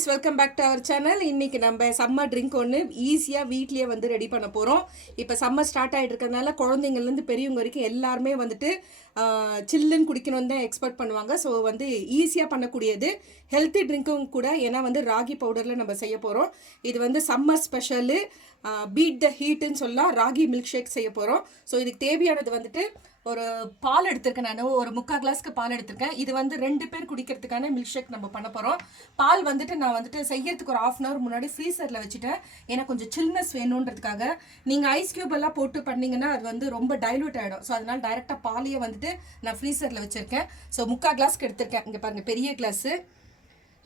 Friends, welcome back to our channel. இன்றைக்கி நம்ம summer drink ஒன்று ஈஸியாக வீட்லேயே வந்து ரெடி பண்ண போகிறோம். இப்போ சம்மர் ஸ்டார்ட் ஆகிட்டு இருக்கிறதுனால குழந்தைங்கள்லேருந்து பெரியவங்க வரைக்கும் எல்லாருமே வந்துட்டு சில்லுன்னு குடிக்கணும்னு தான் எக்ஸ்பெக்ட் பண்ணுவாங்க. ஸோ வந்து ஈஸியாக பண்ணக்கூடியது ஹெல்த்தி ட்ரிங்க்கும் கூட. ஏன்னா வந்து ராகி பவுடரில் நம்ம செய்ய போகிறோம். இது வந்து சம்மர் ஸ்பெஷலு பீட் த ஹீட்டுன்னு சொல்லலாம். ராகி மில்க் ஷேக் செய்ய போகிறோம். ஸோ இதுக்கு தேவையானது வந்துட்டு ஒரு பால் எடுத்திருக்கேன். நான் ஒரு 3/4 கிளாஸ்க்கு பால் எடுத்திருக்கேன். இது வந்து 2 பேர் குடிக்கிறதுக்கான மில்க் ஷேக் நம்ம பண்ண போகிறோம். பால் வந்துட்டு நான் வந்துட்டு செய்யறதுக்கு ஒரு 1/2 hour முன்னாடி ஃப்ரீசரில் வச்சுட்டேன். ஏன்னா கொஞ்சம் சில்னஸ் வேணுன்றதுக்காக. நீங்கள் ஐஸ் கியூப் எல்லாம் போட்டு பண்ணிங்கன்னா அது வந்து ரொம்ப டைலூட் ஆகிடும். ஸோ அதனால் டைரெக்டாக பாலையே வந்துட்டு நான் ஃப்ரீசரில் வச்சுருக்கேன். ஸோ 3/4 கிளாஸ்க்கு எடுத்திருக்கேன். இங்கே பாருங்கள், பெரிய கிளாஸு.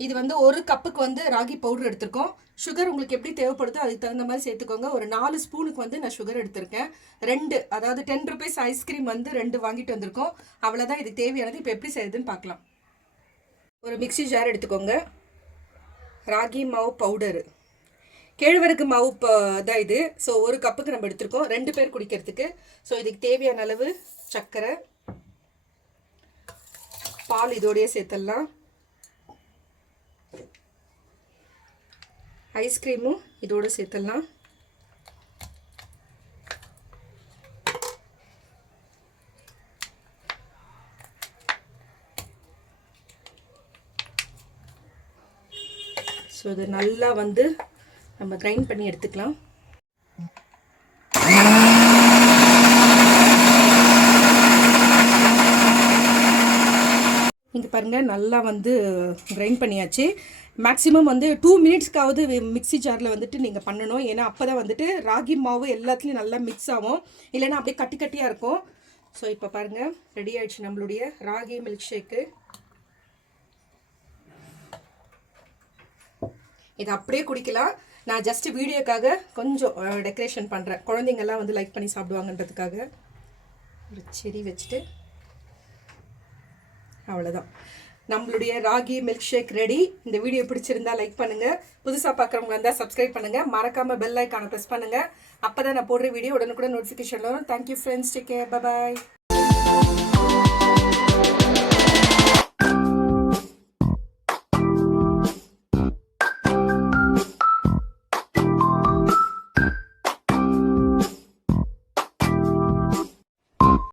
இது வந்து 1 கப்புக்கு வந்து ராகி பவுடர் எடுத்திருக்கோம். சுகர் உங்களுக்கு எப்படி தேவைப்படுதோ அதுக்கு தகுந்த மாதிரி சேர்த்துக்கோங்க. ஒரு 4 ஸ்பூனுக்கு வந்து நான் சுகர் எடுத்திருக்கேன். 2 அதாவது 10 rupees ஐஸ்கிரீம் வந்து 2 வாங்கிட்டு வந்திருக்கோம். அவ்வளோதான் இதுக்கு தேவையானது. இப்போ எப்படி செய்யுதுன்னு பார்க்கலாம். ஒரு மிக்சி ஜார் எடுத்துக்கோங்க. ராகி மாவு பவுடரு, கேழ்வரகு மாவு தான் இது. ஸோ 1 கப்புக்கு நம்ம எடுத்திருக்கோம் 2 பேர் குடிக்கிறதுக்கு. ஸோ இதுக்கு தேவையான அளவு சர்க்கரை, பால் இதோடையே சேர்த்துடலாம். ஐஸ்கிரீமும் இதோடு சேர்த்துடலாம். ஸோ இது நல்லா வந்து நம்ம கிரைண்ட் பண்ணி எடுத்துக்கலாம். இங்கே பாருங்கள், நல்லா வந்து கிரைண்ட் பண்ணியாச்சு. மேக்ஸிமம் வந்து 2 minutesக்காவது மிக்சி ஜாரில் வந்துட்டு நீங்கள் பண்ணணும். ஏன்னா அப்போ தான் வந்துட்டு ராகி மாவு எல்லாத்துலேயும் நல்லா மிக்ஸ் ஆகும். இல்லைன்னா அப்படியே கட்டி கட்டியாக இருக்கும். ஸோ இப்போ பாருங்கள், ரெடி ஆகிடுச்சு நம்மளுடைய ராகி மில்க் ஷேக்கு. இது அப்படியே குடிக்கலாம். நான் ஜஸ்ட் வீடியோக்காக கொஞ்சம் டெக்கரேஷன் பண்ணுறேன். குழந்தைங்கள்லாம் வந்து லைக் பண்ணி சாப்பிடுவாங்கன்றதுக்காக ஒரு செரி வச்சுட்டு அவ்வளோதான். நம்மளுடைய ராகி மில்க் ஷேக் ரெடி. இந்த வீடியோ பிடிச்சிருந்தா லைக் பண்ணுங்கள். புதுசாக பார்க்குறவங்க இருந்தால் சப்ஸ்கிரைப் பண்ணுங்கள். மறக்காமல் பெல் ஐக்கானை ப்ரெஸ் பண்ணுங்கள். அப்போ தான் நான் போடுற வீடியோ உடனுக்குடன் நோட்டிஃபிகேஷன் வரும். Thank you friends, take care, bye bye.